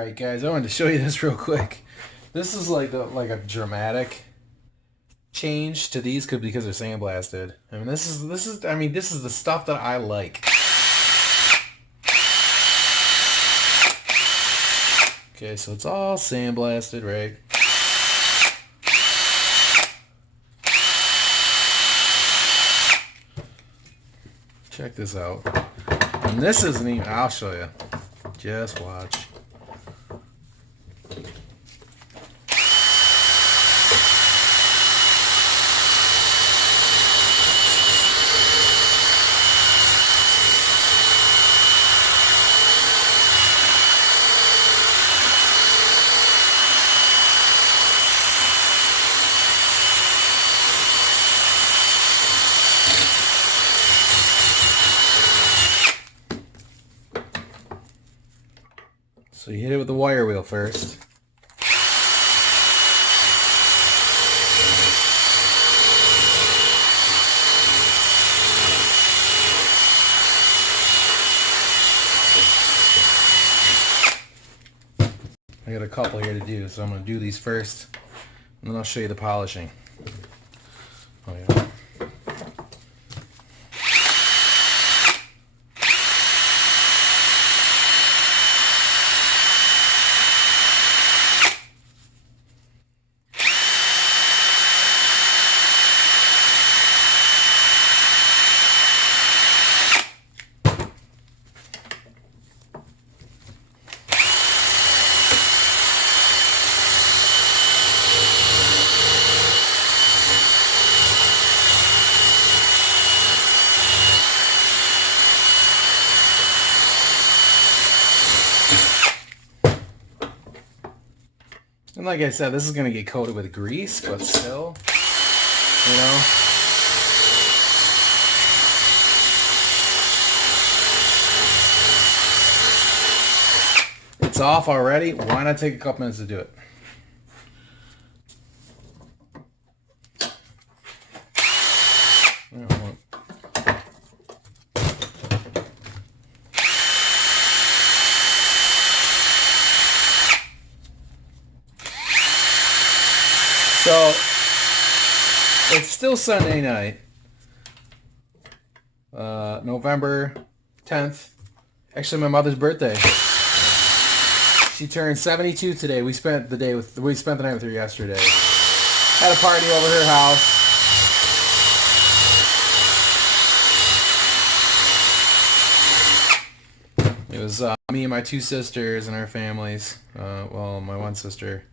Alright guys, I wanted to show you this real quick. This is like a dramatic change to these because they're sandblasted. I mean this is the stuff that I like. Okay, so it's all sandblasted, right? Check this out. And this isn't even, I'll show you. Just watch. So you hit it with the wire wheel first. I got a couple here to do, so I'm going to do these first, and then I'll show you the polishing. Oh yeah. And like I said, this is going to get coated with grease, but still, you know. It's off already. Why not take a couple minutes to do it? So, it's still Sunday night, November 10th. Actually, my mother's birthday. She turned 72 today. We spent the night with her yesterday. Had a party over her house. It was me and my two sisters and our families. Well, my one sister.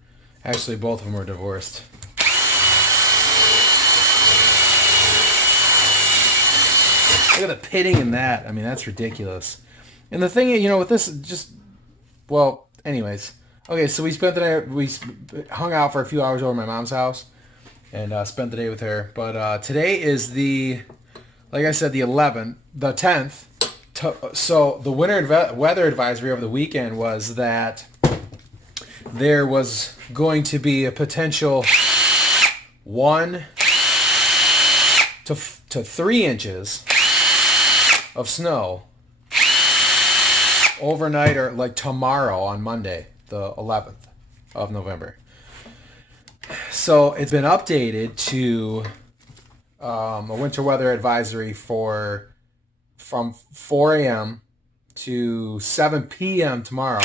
Actually, both of them were divorced. Look at the pitting in that. I mean, that's ridiculous. And the thing, you know, with this, well, anyways. Okay, so we spent the night, we hung out for a few hours over at my mom's house and spent the day with her. But today is like I said, the 10th. So the winter weather advisory over the weekend was that there was going to be a potential 1 to 3 inches of snow overnight or like tomorrow on Monday, the 11th of November. So it's been updated to a winter weather advisory from 4 a.m. to 7 p.m. tomorrow.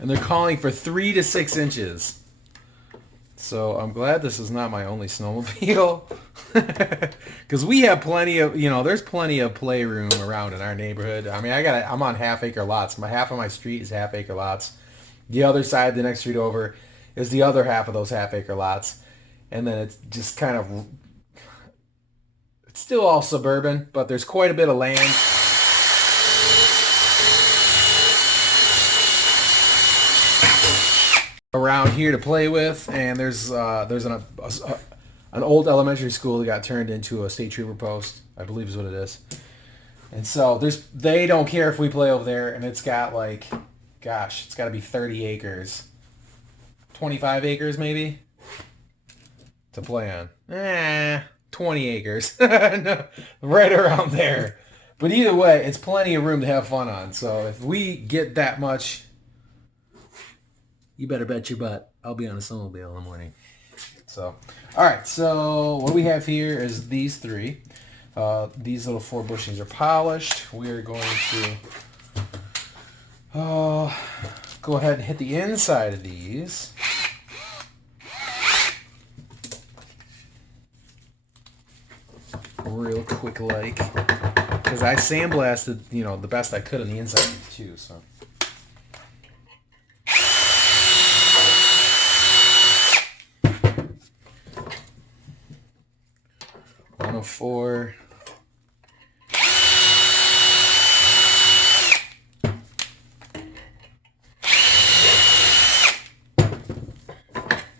And they're calling for 3 to 6 inches. So I'm glad this is not my only snowmobile. Because we have plenty of, you know, there's plenty of playroom around in our neighborhood. I mean, I'm on half-acre lots. Half of my street is half-acre lots. The other side, the next street over, is the other half of those half-acre lots. And then it's just kind of, it's still all suburban, but there's quite a bit of land. Around here to play with, and there's an old elementary school that got turned into a state trooper post, I believe is what it is. And so they don't care if we play over there, and it's got like, gosh, it's got to be 30 acres, 25 acres maybe, to play on. 20 acres. No, right around there. But either way, it's plenty of room to have fun on. So if we get that much, you better bet your butt I'll be on a snowmobile in the morning. So, all right. So what we have here is these three. These little 4 bushings are polished. We are going to go ahead and hit the inside of these. Real quick like. Because I sandblasted, the best I could on the inside too, so. $104.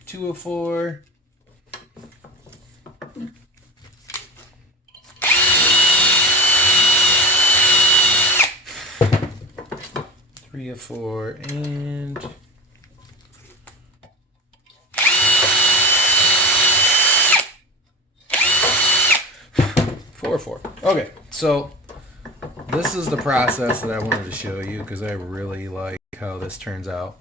$204. $304 and $404. Okay, so this is the process that I wanted to show you because I really like how this turns out.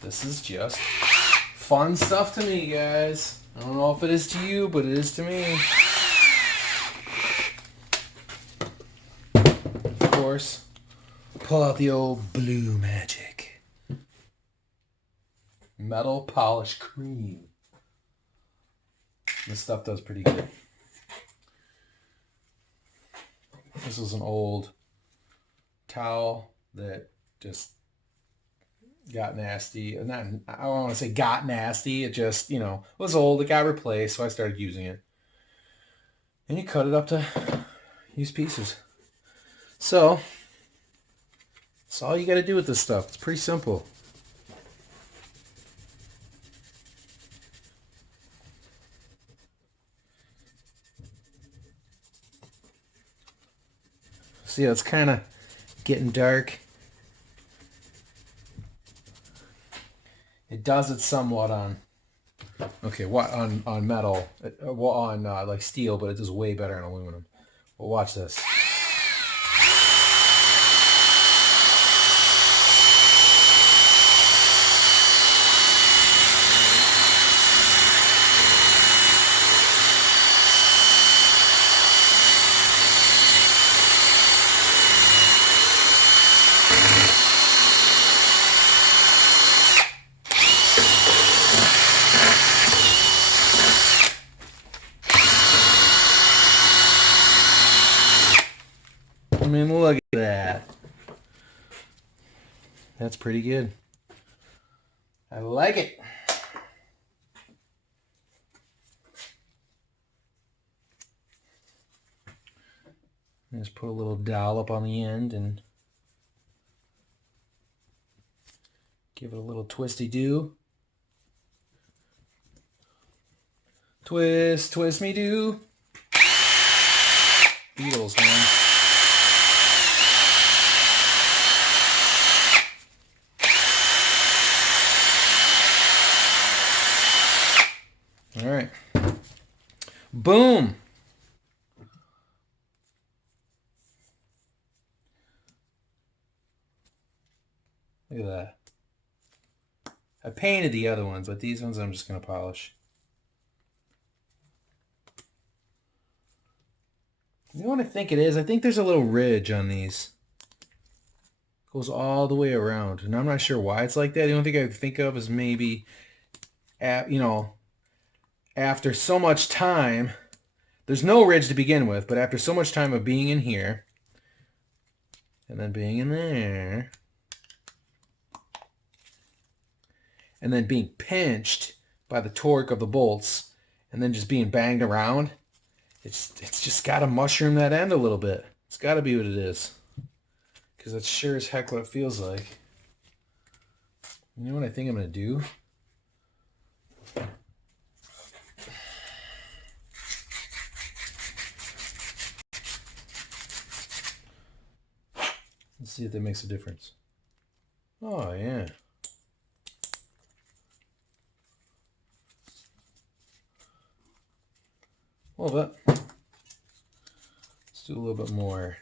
This is just fun stuff to me, guys. I don't know if it is to you, but it is to me. Of course, pull out the old blue magic. Metal polish cream. This stuff does pretty good. This is an old towel that just got nasty. Not, I don't want to say got nasty. It just, was old. It got replaced, so I started using it. And you cut it up to use pieces. So, that's all you got to do with this stuff. It's pretty simple. See, it's kind of getting dark. It does it somewhat on, what on metal, well on like steel, but it does way better on aluminum. Well, watch this. I mean, look at that. That's pretty good. I like it. Just put a little dollop on the end and give it a little twisty-do. Twist, twist me do. Beatles, man. All right. Boom. Look at that. I painted the other ones, but these ones I'm just going to polish. You know what I think it is? I think there's a little ridge on these. Goes all the way around. And I'm not sure why it's like that. The only thing I can think of is maybe, after so much time, there's no ridge to begin with, but after so much time of being in here, and then being in there, and then being pinched by the torque of the bolts, and then just being banged around, it's just got to mushroom that end a little bit. It's got to be what it is. Because that's sure as heck what it feels like. You know what I think I'm going to do? Let's see if that makes a difference. Oh, yeah. little bit. Let's do a little bit more.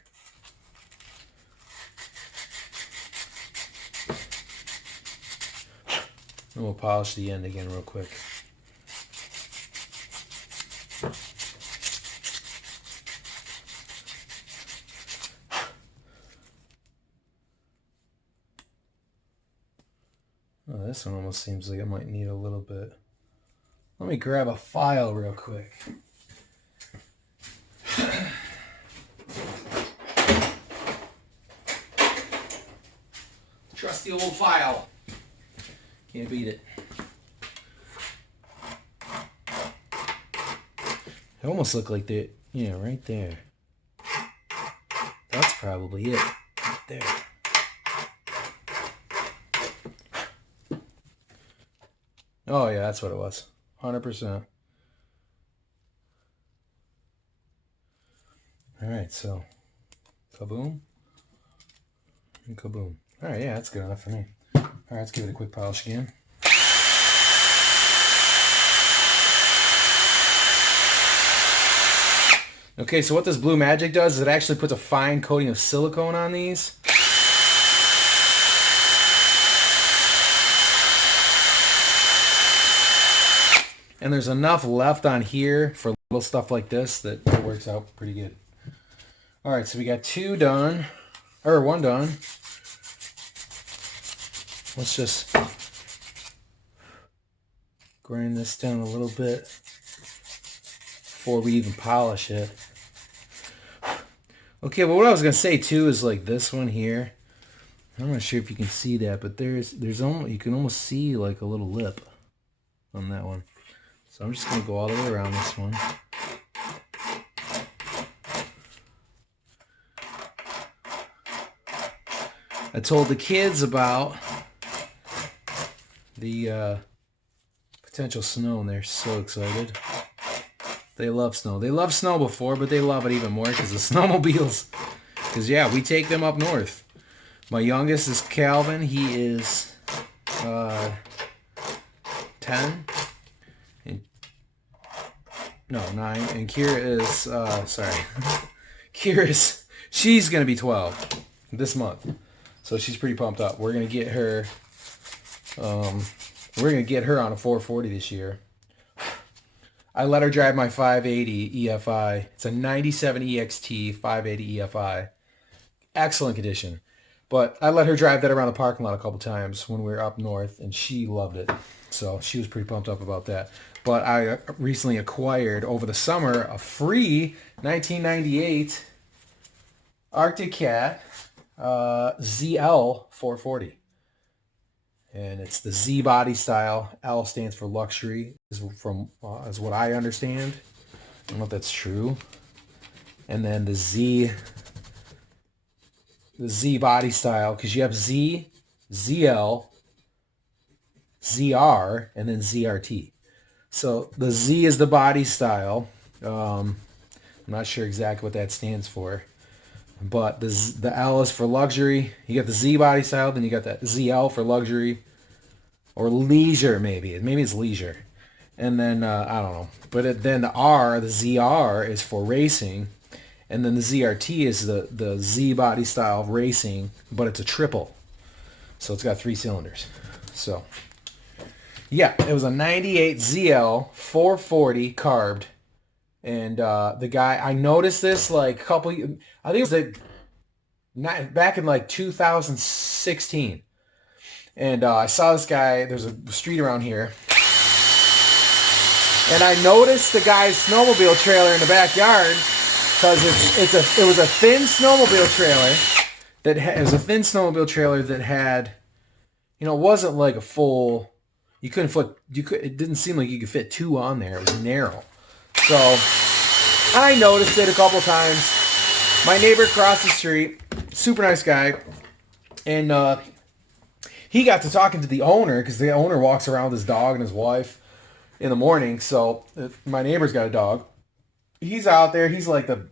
And we'll polish the end again real quick. Oh, this one almost seems like it might need a little bit. Let me grab a file real quick. Trusty old file. Can't beat it. It almost looked like that, yeah, right there. That's probably it. Right there. Oh yeah, that's what it was. 100%. Alright, so kaboom. And kaboom. Alright, yeah, that's good enough for me. Alright, let's give it a quick polish again. Okay, so what this Blue Magic does is it actually puts a fine coating of silicone on these. And there's enough left on here for little stuff like this that it works out pretty good. Alright, so we got 2 done, or 1 done. Let's just grind this down a little bit before we even polish it. Okay, well what I was gonna say too is like this one here. I'm not sure if you can see that, but there's almost, you can almost see like a little lip on that one. So I'm just gonna go all the way around this one. I told the kids about the potential snow and they're so excited. They love snow. They loved snow before, but they love it even more because of snowmobiles. Because, yeah, we take them up north. My youngest is Calvin. He is 10. And, no, 9. And Kira is, sorry. Kira's, she's going to be 12 this month. So she's pretty pumped up. We're going to get her, on a 440 this year. I let her drive my 580 EFI. It's a 97 EXT 580 EFI. Excellent condition. But I let her drive that around the parking lot a couple times when we were up north, and she loved it. So she was pretty pumped up about that. But I recently acquired, over the summer, a free 1998 Arctic Cat ZL 440. And it's the Z body style. L stands for luxury, is what I understand. I don't know if that's true. And then the Z body style, because you have Z, ZL, ZR, and then ZRT. So the Z is the body style. I'm not sure exactly what that stands for. But the L is for luxury. You got the Z body style, then you got that ZL for luxury. Or leisure, maybe. Maybe it's leisure. And then, I don't know. But then the R, the ZR, is for racing. And then the ZRT is the Z body style of racing, but it's a triple. So it's got 3 cylinders. So, yeah, it was a 98 ZL 440 carbed. And the guy, I noticed this like a couple, I think it was like back in like 2016. And I saw this guy, there's a street around here. And I noticed the guy's snowmobile trailer in the backyard because it was a thin snowmobile trailer that had, you know, it wasn't like a full, it didn't seem like you could fit 2 on there. It was narrow. So I noticed it a couple times. My neighbor across the street, super nice guy, and he got to talking to the owner because the owner walks around with his dog and his wife in the morning. So my neighbor's got a dog. He's out there. He's like the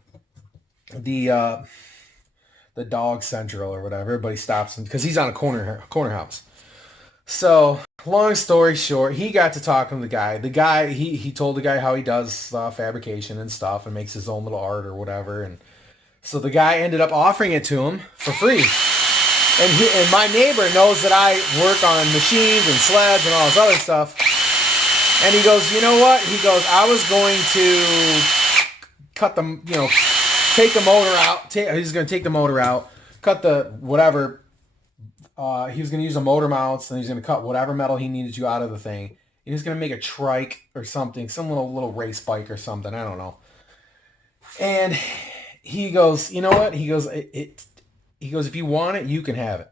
dog central or whatever. Everybody stops him because he's on a corner house. So, long story short, he got to talking to the guy. The guy, he told the guy how he does fabrication and stuff and makes his own little art or whatever. And so the guy ended up offering it to him for free. And my neighbor knows that I work on machines and sleds and all this other stuff. And he goes, you know what? He goes, I was going to cut the, take the motor out. He's going to take the motor out, cut the whatever. He was going to use the motor mounts, and he's going to cut whatever metal he needed to out of the thing. He was going to make a trike or something, some little race bike or something. I don't know. And he goes, you know what? He goes, he goes, if you want it, you can have it.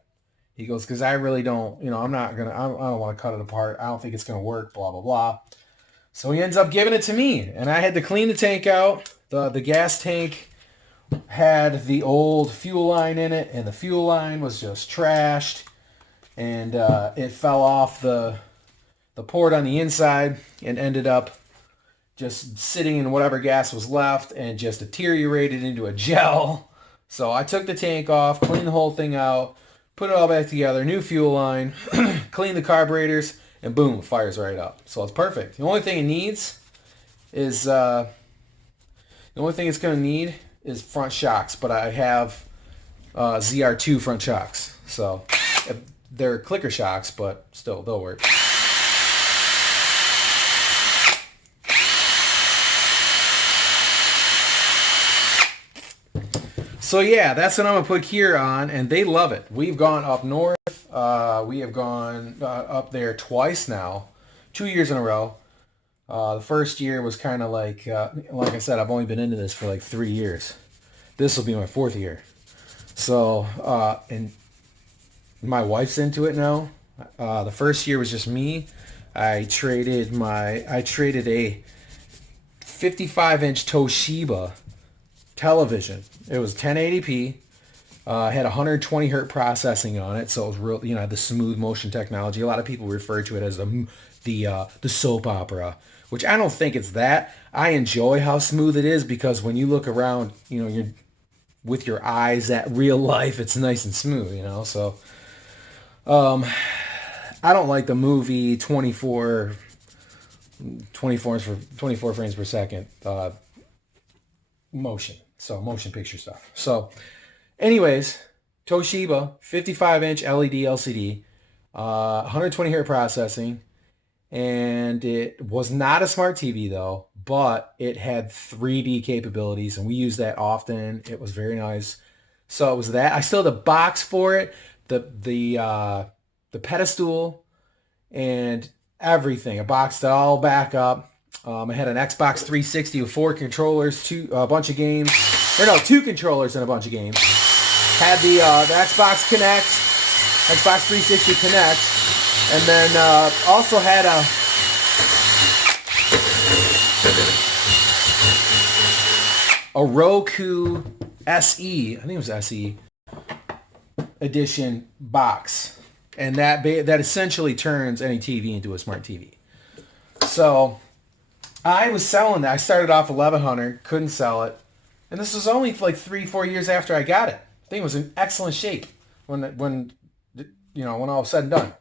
He goes, because I really don't, I don't want to cut it apart. I don't think it's going to work, blah, blah, blah. So he ends up giving it to me, and I had to clean the tank out. The gas tank had the old fuel line in it, and the fuel line was just trashed, and it fell off the port on the inside and ended up just sitting in whatever gas was left and just deteriorated into a gel. So I took the tank off, cleaned the whole thing out, put it all back together, new fuel line, cleaned the carburetors, and boom, it fires right up. So it's perfect. The only thing it needs is it's going to need is front shocks, but I have ZR2 front shocks. So they're clicker shocks, but still, they'll work. So yeah, that's what I'm going to put here on, and they love it. We've gone up north. We have gone up there twice now, 2 years in a row. The first year was kind of like I said, I've only been into this for like 3 years. This will be my 4th year. So, and my wife's into it now. The first year was just me. I traded a 55-inch Toshiba television. It was 1080p. Had 120 hertz processing on it, so it was real. The smooth motion technology. A lot of people refer to it as the soap opera, which I don't think it's that. I enjoy how smooth it is because when you look around, you're with your eyes at real life, it's nice and smooth. So I don't like the movie 24 frames per second motion. So motion picture stuff. So anyways, Toshiba 55-inch LED LCD, 120 hertz processing, and it was not a smart TV though, but it had 3D capabilities, and we use that often. It was very nice. So it was that. I still had the box for it, the pedestal, and everything. I boxed it all back up. I had an Xbox 360 with 4 controllers, a bunch of games. 2 controllers and a bunch of games. Had the Xbox Connect, Xbox 360 Connect, and then also had a Roku SE, I think it was SE edition box, and that essentially turns any TV into a smart TV. So I was selling that. I started off 1100, couldn't sell it. And this was only like 3-4 years after I got it. The thing was in excellent shape when all was said and done.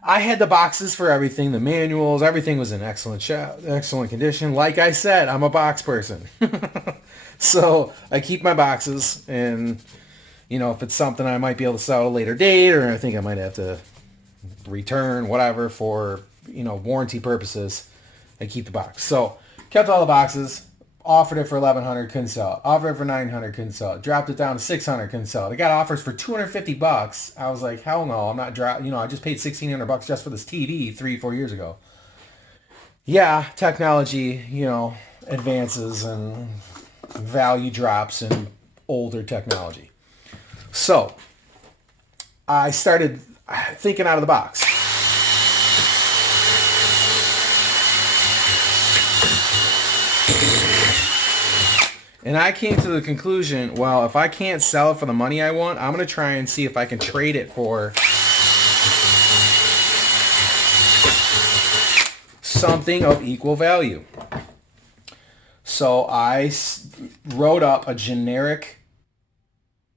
I had the boxes for everything, the manuals, everything was in excellent condition. Like I said, I'm a box person. So I keep my boxes, and if it's something I might be able to sell at a later date, or I think I might have to return, whatever, for warranty purposes, I keep the box. So kept all the boxes. Offered it for 1100, couldn't sell it. Offered it for 900, couldn't sell it. Dropped it down to 600, couldn't sell it. I got offers for $250. I was like, hell no, I'm not I just paid $1,600 just for this TV 3-4 years ago. Yeah, technology, advances and value drops in older technology. So I started thinking out of the box. And I came to the conclusion, well, if I can't sell it for the money I want, I'm going to try and see if I can trade it for something of equal value. So I wrote up a generic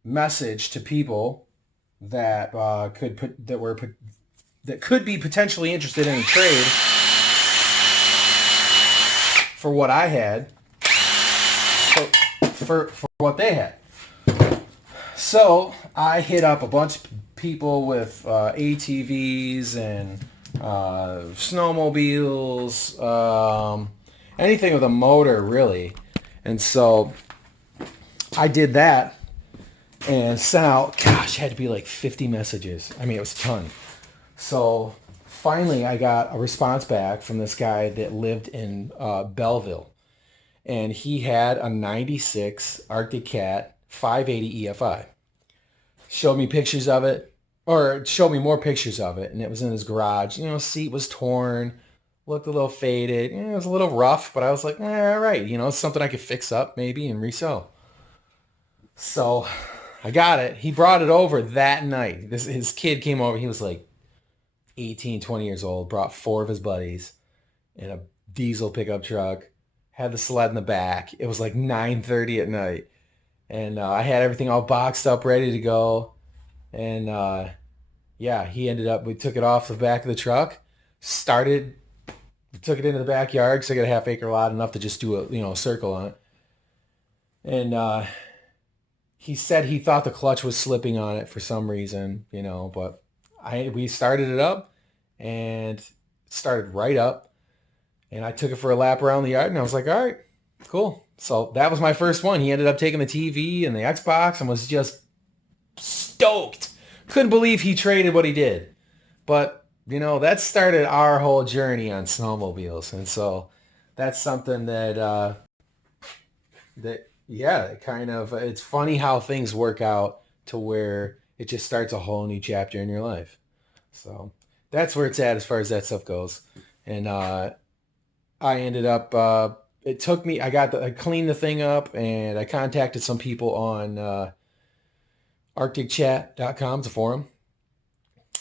message to people that were that could be potentially interested in a trade for what I had, for what they had. So I hit up a bunch of people with ATVs and snowmobiles, anything with a motor really. And so I did that and sent out, gosh, it had to be like 50 messages. I mean, it was a ton. So finally I got a response back from this guy that lived in Belleville. And he had a 96 Arctic Cat 580 EFI. Showed me pictures of it, or showed me more pictures of it, and it was in his garage. You know, seat was torn, looked a little faded. It was a little rough, but I was like, all right, you know, it's something I could fix up maybe and resell. So I got it. He brought it over that night. His kid came over. He was like 18, 20 years old, brought 4 of his buddies in a diesel pickup truck, had the sled in the back. It was like 9:30 at night. And I had everything all boxed up, ready to go. And yeah, he ended up, we took it off the back of the truck, took it into the backyard because I got a half-acre lot, enough to just do a circle on it. And he said he thought the clutch was slipping on it for some reason, but we started it up and started right up. And I took it for a lap around the yard, and I was like, all right, cool. So that was my first one. He ended up taking the TV and the Xbox and was just stoked. Couldn't believe he traded what he did. But, that started our whole journey on snowmobiles. And so that's something that it's funny how things work out to where it just starts a whole new chapter in your life. So that's where it's at as far as that stuff goes. And I ended up, I cleaned the thing up, and I contacted some people on arcticchat.com, it's a forum.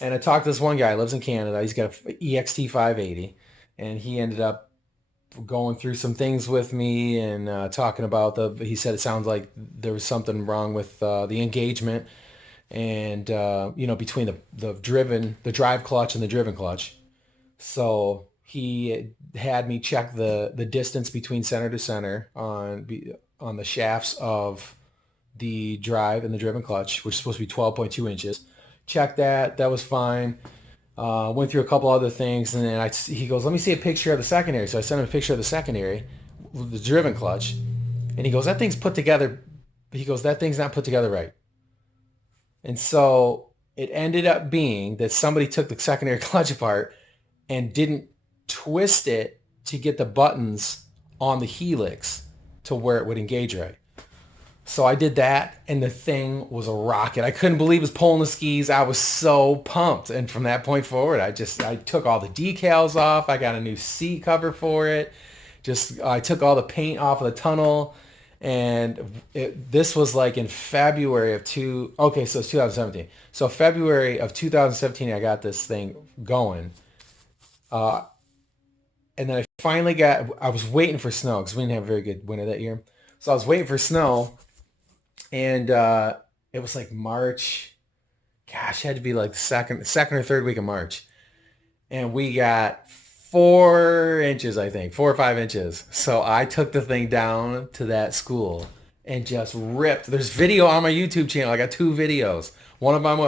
And I talked to this one guy, lives in Canada. He's got an EXT 580, and he ended up going through some things with me and talking about he said it sounds like there was something wrong with the engagement and, between the drive clutch and the driven clutch. So he had me check the distance between center to center on the shafts of the drive and the driven clutch, which is supposed to be 12.2 inches. Checked that. That was fine. Went through a couple other things, and then he goes, let me see a picture of the secondary. So I sent him a picture of the secondary, the driven clutch, and he goes, that thing's put together. He goes, that thing's not put together right. And so it ended up being that somebody took the secondary clutch apart and didn't twist it to get the buttons on the helix to where it would engage right. So I did that, and the thing was a rocket. I couldn't believe it was pulling the skis. I was so pumped. And from that point forward, I took all the decals off. I got a new seat cover for it. I took all the paint off of the tunnel. And this was like in February of so it's 2017. So February of 2017, I got this thing going. And then I finally I was waiting for snow because we didn't have a very good winter that year. So I was waiting for snow, and it was like March. Gosh, it had to be like the second or third week of March. And we got 4 inches, I think, 4 or 5 inches. So I took the thing down to that school and just ripped. There's video on my YouTube channel. I got 2 videos. One of them,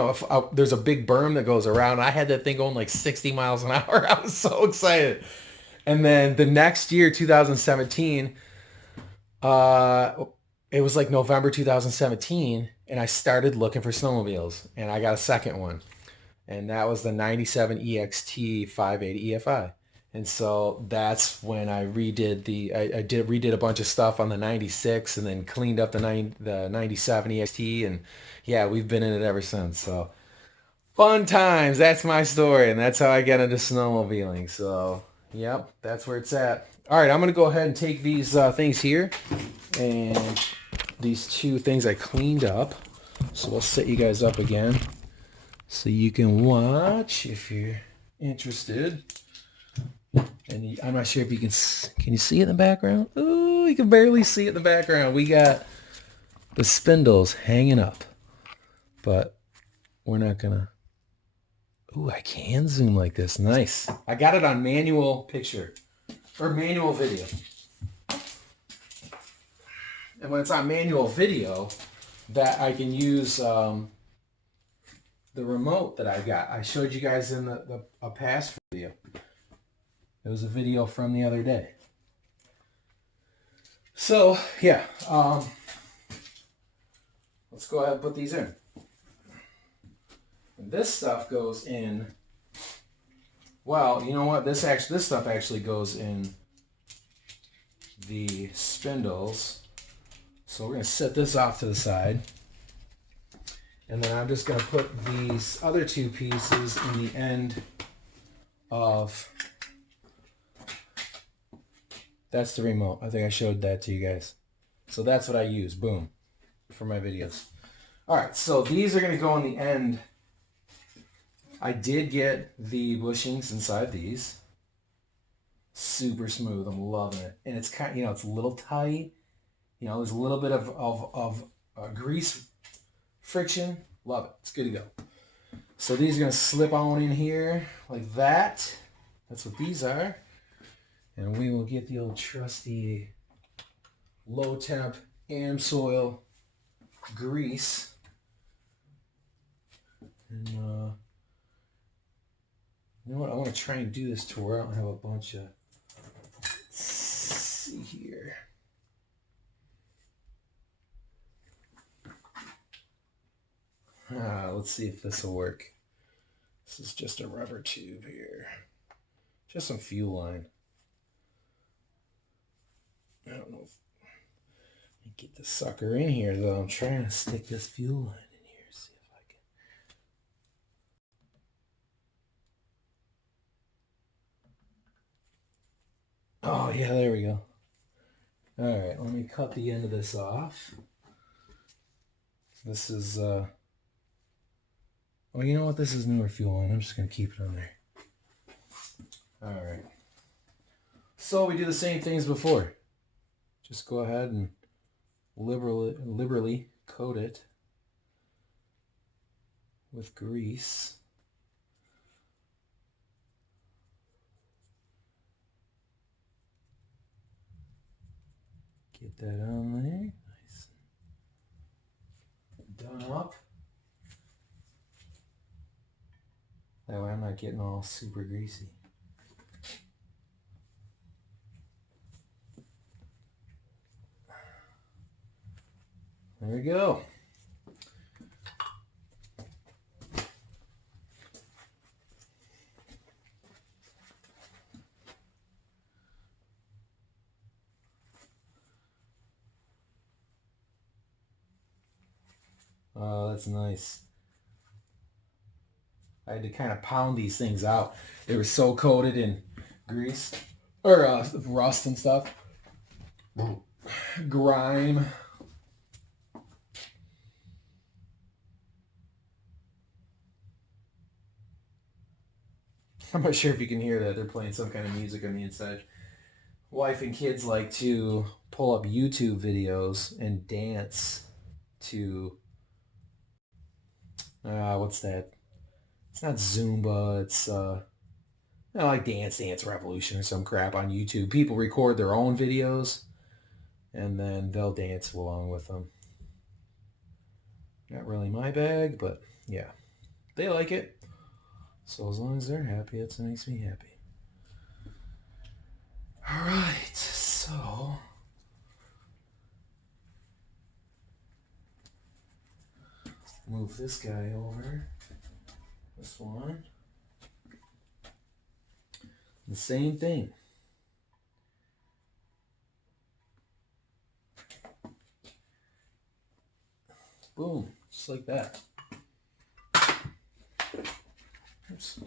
there's a big berm that goes around. I had that thing going like 60 miles an hour. I was so excited. And then the next year, 2017, it was like November 2017, and I started looking for snowmobiles, and I got a second one. And that was the 97 EXT 580 EFI. And so that's when I redid redid a bunch of stuff on the 96 and then cleaned up the 97 EXT. And yeah, we've been in it ever since. So fun times. That's my story. And that's how I got into snowmobiling. So yep, that's where it's at. All right, I'm going to go ahead and take these things here and these 2 things I cleaned up. So we'll set you guys up again so you can watch if you're interested. And I'm not sure if you can you see it in the background? Oh, you can barely see it in the background. We got the spindles hanging up, but we're not gonna. Ooh, I can zoom like this. Nice. I got it on manual picture or manual video. And when it's on manual video, that I can use the remote that I got. I showed you guys in a past video. It was a video from the other day. So, yeah. Let's go ahead and put these in. And this stuff goes in, well, you know what? This stuff actually goes in the spindles. So we're going to set this off to the side. And then I'm just going to put these other two pieces in the end of, that's the remote. I think I showed that to you guys. So that's what I use, boom, for my videos. All right, so these are going to go on the end. I did get the bushings inside these. Super smooth, I'm loving it. And it's kind of, you know, it's a little tight. You know, there's a little bit of grease friction. Love it. It's good to go. So these are going to slip on in here like that. That's what these are. And we will get the old trusty low temp AmSoil grease. And you know what? I want to try and do this to where I don't have a bunch of, let's see here. Let's see if this will work. This is just a rubber tube here. Just some fuel line. I don't know if I can get the sucker in here though. I'm trying to stick this fuel line in here. See if I can. Oh yeah, there we go. All right, let me cut the end of this off. This is oh, you know what? This is newer fuel line. I'm just going to keep it on there. All right. So we do the same things before. Just go ahead and liberally coat it with grease. Get that on there. Nice. Done up. That way I'm not getting all super greasy. There we go. Oh, that's nice. I had to kind of pound these things out. They were so coated in grease or rust and stuff. Grime. I'm not sure if you can hear that. They're playing some kind of music on the inside. Wife and kids like to pull up YouTube videos and dance to, what's that? It's not Zumba. It's, like Dance Revolution or some crap on YouTube. People record their own videos and then they'll dance along with them. Not really my bag, but yeah, they like it. So as long as they're happy, that makes me happy. All right, so move this guy over. This one. The same thing. Boom, just like that. Oops.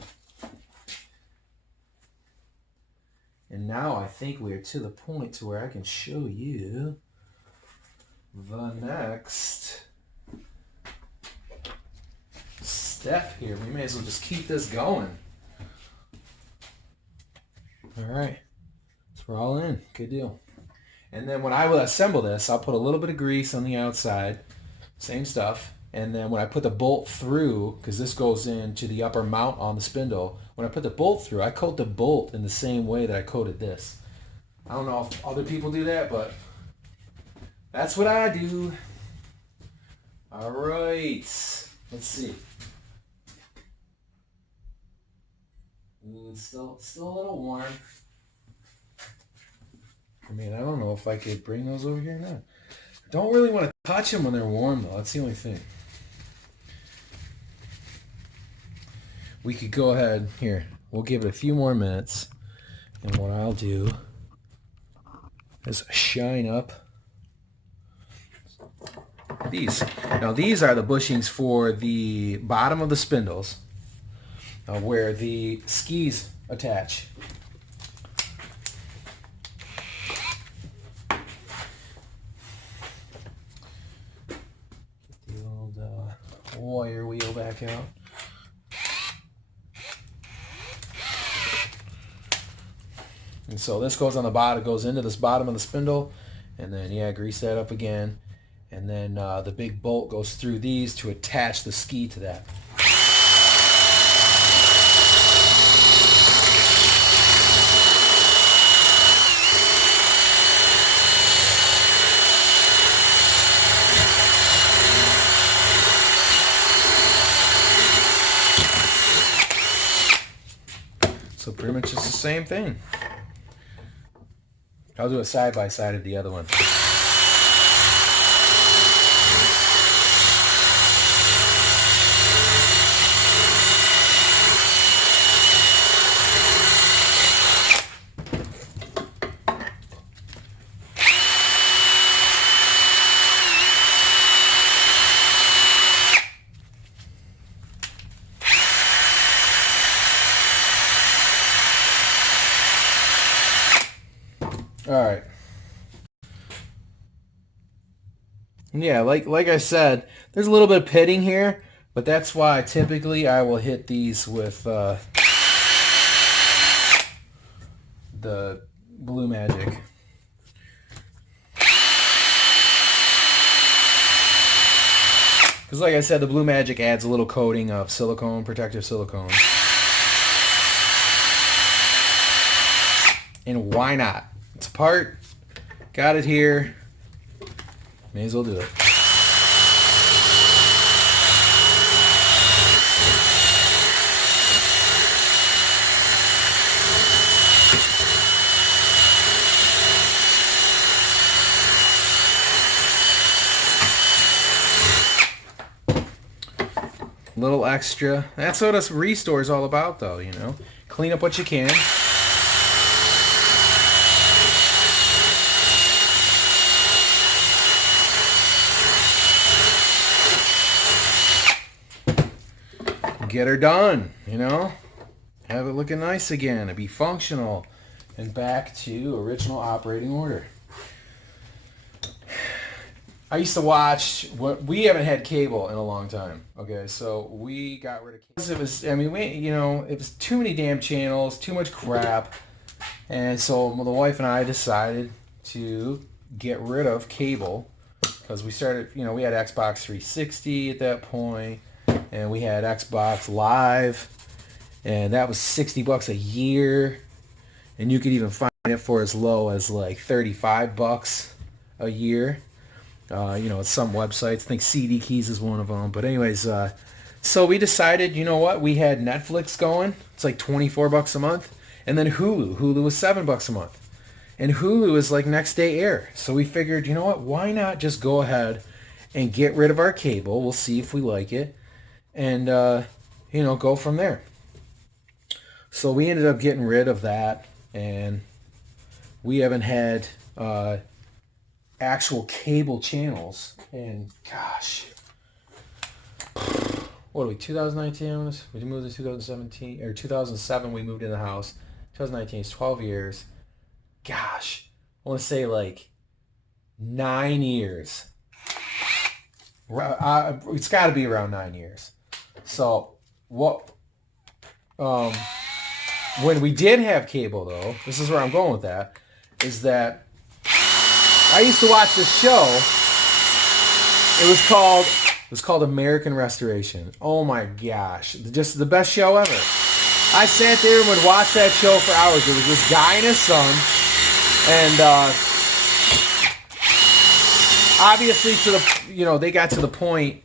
And now I think we're to the point to where I can show you the next step here. We may as well just keep this going. All right, so we're all in. Good deal. And then when I will assemble this, I'll put a little bit of grease on the outside, same stuff, And then when I put the bolt through, because this goes into the upper mount on the spindle, when I put the bolt through, I coat the bolt in the same way that I coated this. I don't know if other people do that, but that's what I do. All right, let's see. It's still a little warm. I mean, I don't know if I could bring those over here or not. I don't really want to touch them when they're warm, though. That's the only thing. We could go ahead here. We'll give it a few more minutes, and what I'll do is shine up these. Now these are the bushings for the bottom of the spindles, where the skis attach. Get the old wire wheel back out. And so this goes on the bottom, goes into this bottom of the spindle, and then yeah, grease that up again, and then the big bolt goes through these to attach the ski to that. So pretty much it's the same thing. I'll do a side by side of the other one. All right. Yeah, like I said, there's a little bit of pitting here, but that's why typically I will hit these with the Blue Magic. Because like I said, the Blue Magic adds a little coating of silicone, protective silicone. And why not? It's apart, got it here, may as well do it. Little extra. That's what a restore is all about, though, you know. Clean up what you can. Get her done, you know, have it looking nice again and be functional and back to original operating order. I used to watch we haven't had cable in a long time. Okay, so we got rid of cable. It was, I mean, it was too many damn channels, too much crap, and so the wife and I decided to get rid of cable because we started, we had Xbox 360 at that point. And we had Xbox Live, and that was $60 a year, and you could even find it for as low as like $35 a year. At some websites, I think CD Keys is one of them. But anyways, so we decided, you know what? We had Netflix going. It's like $24 a month, and then Hulu. Hulu was $7 a month, and Hulu is like next day air. So we figured, you know what? Why not just go ahead and get rid of our cable? We'll see if we like it. And, go from there. So we ended up getting rid of that, and we haven't had actual cable channels. And, gosh, what are we, 2019? We moved in 2017, or 2007 we moved in the house. 2019 is 12 years. Gosh, I want to say like 9 years. It's got to be around 9 years. So when we did have cable, though, this is where I'm going with that, is that I used to watch this show. It was called It was called American Restoration. Oh my gosh. Just the best show ever. I sat there and would watch that show for hours. There was this guy and his son. And obviously they got to the point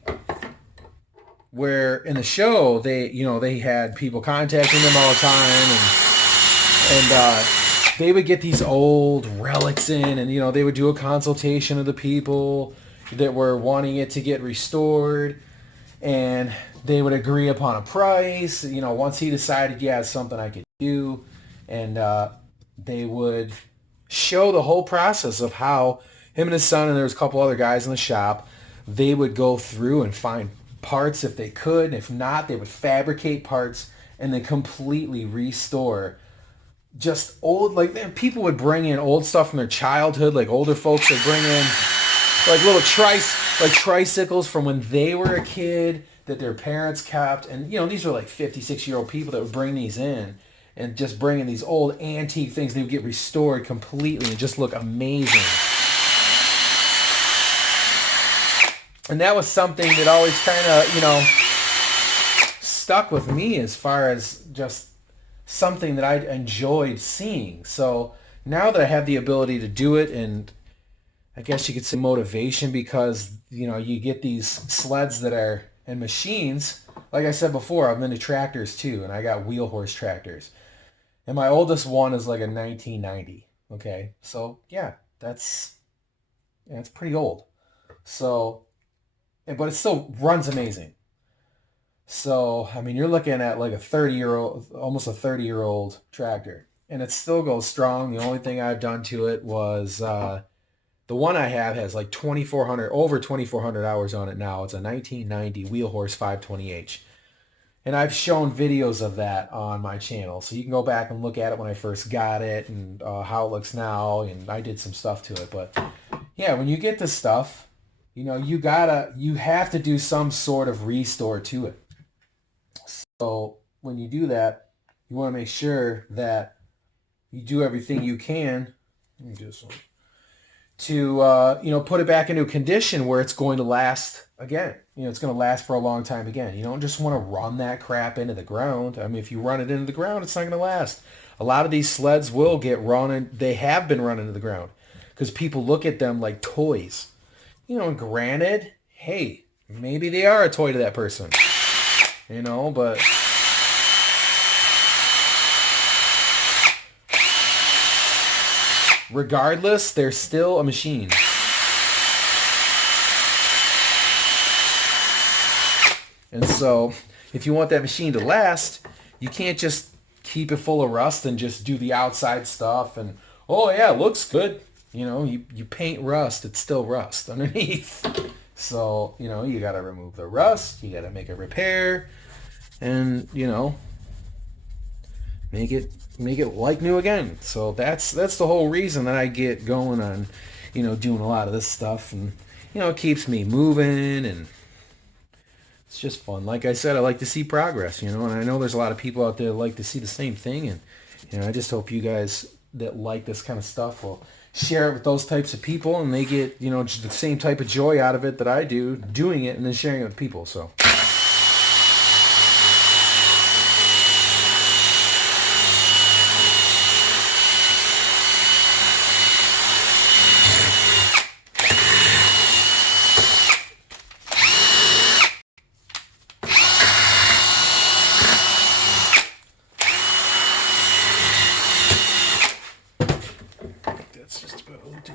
where in the show they had people contacting them all the time, and they would get these old relics in, and they would do a consultation of the people that were wanting it to get restored, and they would agree upon a price. Once he decided, yeah, it's something I could do, and they would show the whole process of how him and his son, and there was a couple other guys in the shop, they would go through and find parts if they could, and if not, they would fabricate parts and then completely restore just old, like people would bring in old stuff from their childhood, like older folks would bring in like little tricycles from when they were a kid that their parents kept, and these were like 56-year-old people that would bring these in and just bring in these old antique things. They would get restored completely and just look amazing. And that was something that always kind of, stuck with me as far as just something that I enjoyed seeing. So now that I have the ability to do it, and I guess you could say motivation, because, you get these sleds that are, and machines, like I said before, I'm into tractors too, and I got wheel horse tractors. And my oldest one is like a 1990. Okay. So yeah, it's pretty old. So, but it still runs amazing. So, I mean, you're looking at like almost a 30-year-old tractor, and it still goes strong. The only thing I've done to it was, the one I have has like over 2,400 hours on it now. It's a 1990 wheel horse 520H. And I've shown videos of that on my channel. So you can go back and look at it when I first got it, and how it looks now. And I did some stuff to it. But yeah, when you get this stuff, you have to do some sort of restore to it. So when you do that, you want to make sure that you do everything you can. Let me do this one. To, put it back into a condition where it's going to last again. It's going to last for a long time again. You don't just want to run that crap into the ground. I mean, if you run it into the ground, it's not going to last. A lot of these sleds will get run, and they have been run into the ground because people look at them like toys. And granted, hey, maybe they are a toy to that person. But regardless, they're still a machine. And so, if you want that machine to last, you can't just keep it full of rust and just do the outside stuff and, oh yeah, it looks good. You paint rust, it's still rust underneath. So, you got to remove the rust, you got to make a repair, and, make it like new again. So that's the whole reason that I get going on, doing a lot of this stuff, and, it keeps me moving, and it's just fun. Like I said, I like to see progress, and I know there's a lot of people out there that like to see the same thing, and I just hope you guys that like this kind of stuff will share it with those types of people, and they get, just the same type of joy out of it that I do, doing it and then sharing it with people. So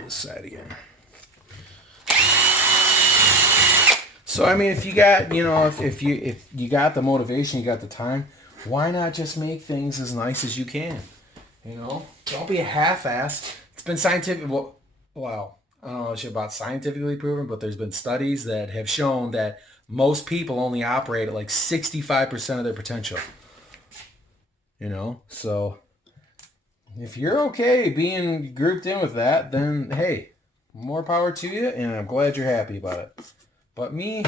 side again. So I mean, if you got, if you got the motivation, you got the time, why not just make things as nice as you can? Don't be a half-assed. It's been scientific. Well, I don't know shit about scientifically proven, but there's been studies that have shown that most people only operate at like 65% of their potential. So if you're okay being grouped in with that, then hey, more power to you, and I'm glad you're happy about it. But me,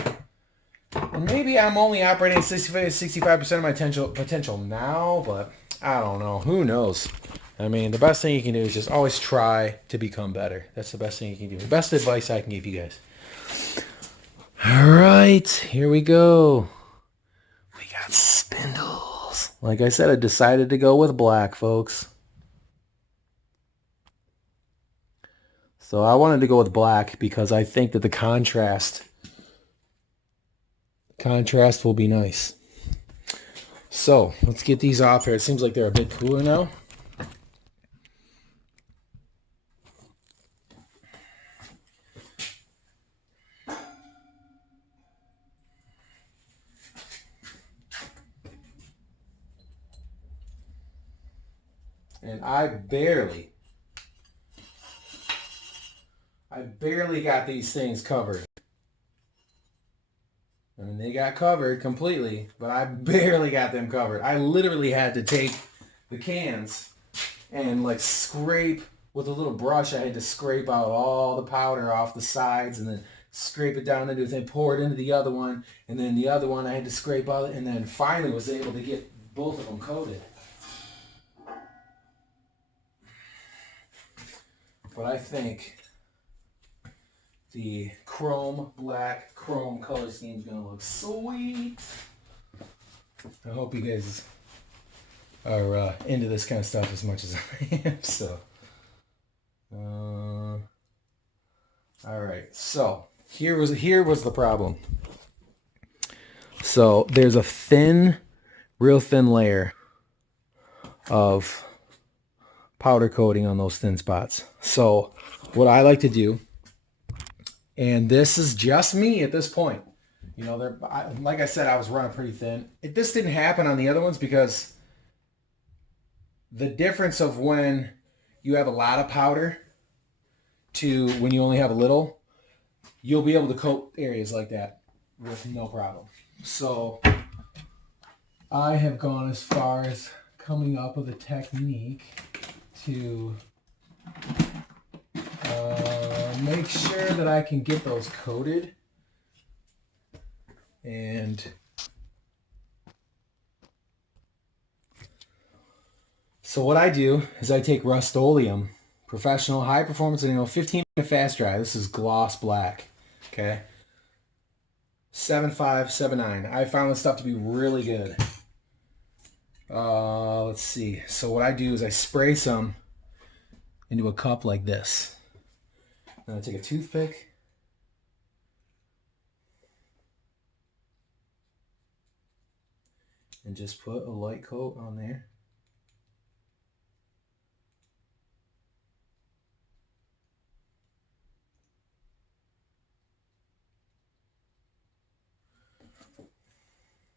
and maybe I'm only operating at 65% of my potential now, but I don't know. Who knows? I mean, the best thing you can do is just always try to become better. That's the best thing you can do. The best advice I can give you guys. All right, here we go. We got spindles. Like I said, I decided to go with black, folks. So I wanted to go with black because I think that the contrast will be nice. So let's get these off here. It seems like they're a bit cooler now. And I barely got these things covered. I mean, they got covered completely, but I barely got them covered. I literally had to take the cans and like scrape with a little brush. I had to scrape out all the powder off the sides and then scrape it down into it, then pour it into the other one, and then the other one I had to scrape out, and then finally was able to get both of them coated. But I think the black chrome color scheme is going to look sweet. I hope you guys are into this kind of stuff as much as I am. So, all right. So here was the problem. So there's a real thin layer of powder coating on those thin spots. So what I like to do, and this is just me at this point, you know, like I said, I was running pretty thin. This didn't happen on the other ones because the difference of when you have a lot of powder to when you only have a little, you'll be able to coat areas like that with no problem. So I have gone as far as coming up with a technique to make sure that I can get those coated. And so what I do is I take Rust-Oleum Professional High Performance, 15-minute fast dry. This is gloss black. Okay. 7.5, 7.9. I found this stuff to be really good. Let's see. So what I do is I spray some into a cup like this. Then I take a toothpick. And just put a light coat on there.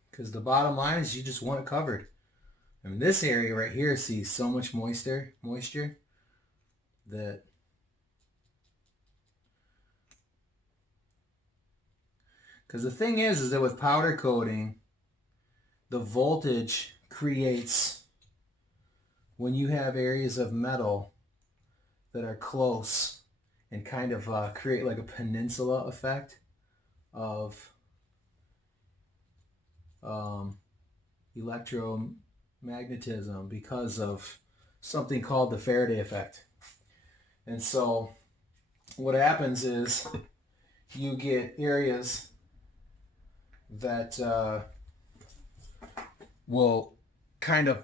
Because the bottom line is you just want it covered. I mean, this area right here sees so much moisture that because the thing is that with powder coating, the voltage creates, when you have areas of metal that are close and kind of create like a peninsula effect of electromagnetism because of something called the Faraday effect. And so what happens is you get areas that will kind of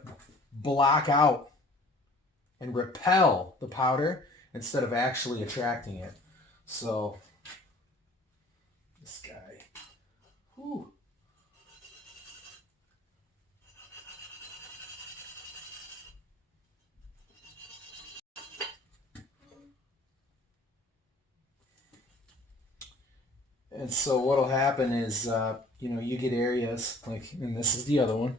block out and repel the powder instead of actually attracting it. So this guy, whew. And so what'll happen is, you get areas like, and this is the other one.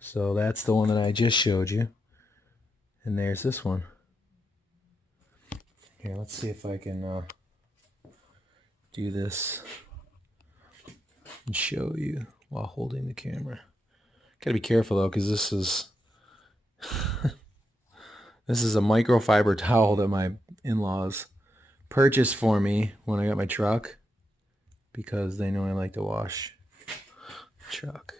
So that's the one that I just showed you. And there's this one. Here, let's see if I can do this and show you while holding the camera. Gotta be careful though, because this is this is a microfiber towel that my in-laws purchased for me when I got my truck because they know I like to wash the truck.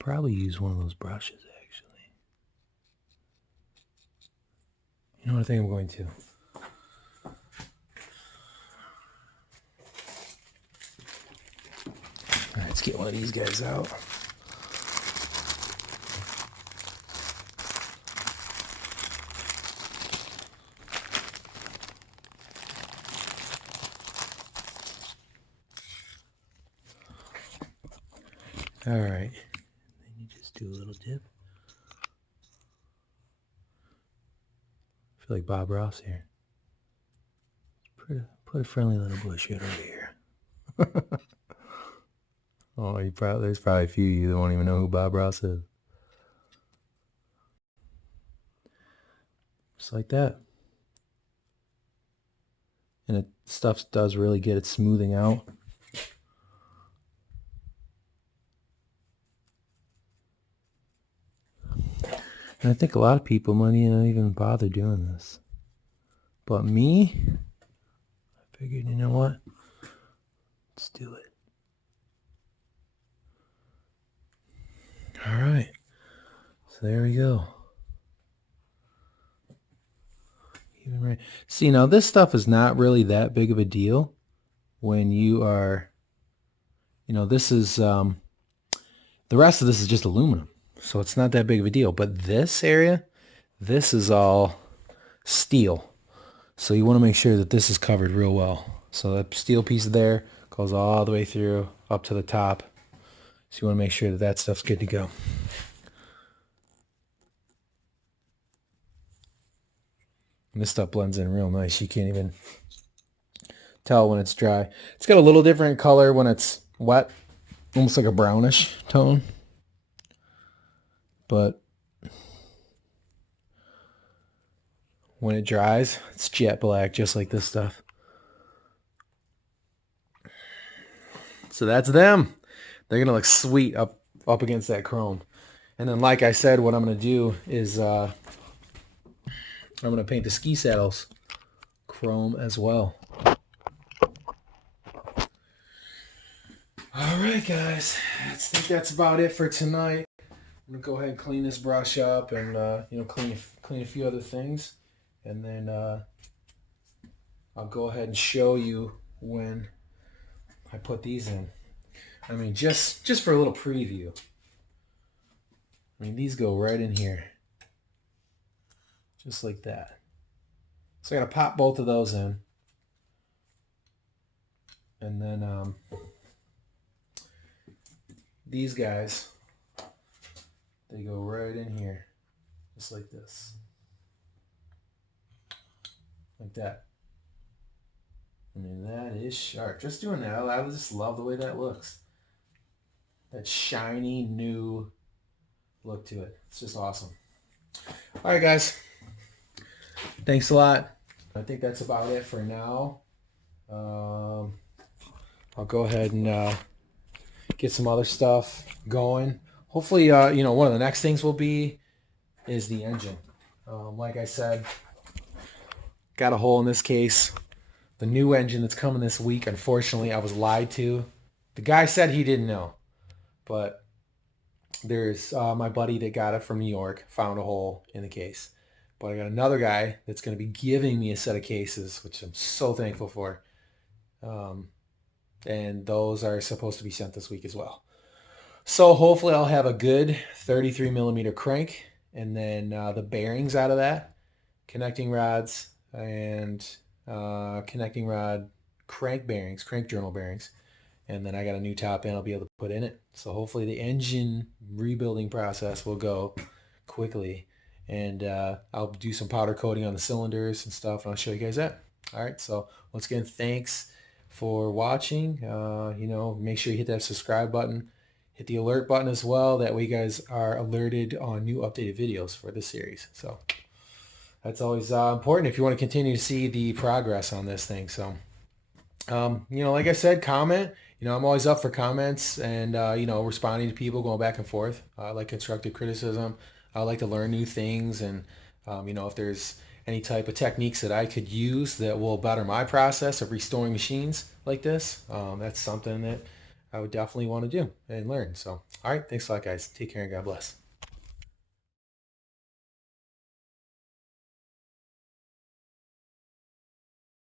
probably use one of those brushes, actually. You know what I think I'm going to? All right, let's get one of these guys out. All right, then you just do a little dip. I feel like Bob Ross here. Put a friendly little bush right over here. Oh, there's probably a few of you that won't even know who Bob Ross is. Just like that. And stuff does really get it smoothing out. And I think a lot of people might not even bother doing this. But me, I figured, you know what? Let's do it. All right. So there we go. Even right. See, now this stuff is not really that big of a deal when you are, this is, the rest of this is just aluminum. So it's not that big of a deal. But this area, this is all steel. So you want to make sure that this is covered real well. So that steel piece there goes all the way through up to the top. So you want to make sure that that stuff's good to go. And this stuff blends in real nice. You can't even tell when it's dry. It's got a little different color when it's wet. Almost like a brownish tone. But when it dries, it's jet black, just like this stuff. So that's them. They're going to look sweet up against that chrome. And then, like I said, what I'm going to do is I'm going to paint the ski saddles chrome as well. All right, guys. I think that's about it for tonight. I'm going to go ahead and clean this brush up and, clean a few other things. And then I'll go ahead and show you when I put these in. I mean, just for a little preview. I mean, these go right in here. Just like that. So I got to pop both of those in. And then these guys, they go right in here. Just like this. Like that. I mean, that is sharp. Just doing that, I just love the way that looks. That shiny, new look to it. It's just awesome. All right, guys. Thanks a lot. I think that's about it for now. I'll go ahead and get some other stuff going. Hopefully, one of the next things is the engine. Like I said, got a hole in this case. The new engine that's coming this week, unfortunately, I was lied to. The guy said he didn't know. But there's my buddy that got it from New York, found a hole in the case. But I got another guy that's going to be giving me a set of cases, which I'm so thankful for. And those are supposed to be sent this week as well. So hopefully I'll have a good 33 millimeter crank, and then the bearings out of that, connecting rods, and connecting rod crank bearings, crank journal bearings. And then I got a new top end I'll be able to put in it. So hopefully the engine rebuilding process will go quickly. And I'll do some powder coating on the cylinders and stuff, and I'll show you guys that. All right, so once again, thanks for watching. Make sure you hit that subscribe button. Hit the alert button as well. That way you guys are alerted on new updated videos for this series. So that's always important if you want to continue to see the progress on this thing. So, like I said, comment. I'm always up for comments and, responding to people, going back and forth. I like constructive criticism. I like to learn new things. And, if there's any type of techniques that I could use that will better my process of restoring machines like this, that's something that I would definitely want to do and learn. So, all right, thanks a lot, guys. Take care and God bless.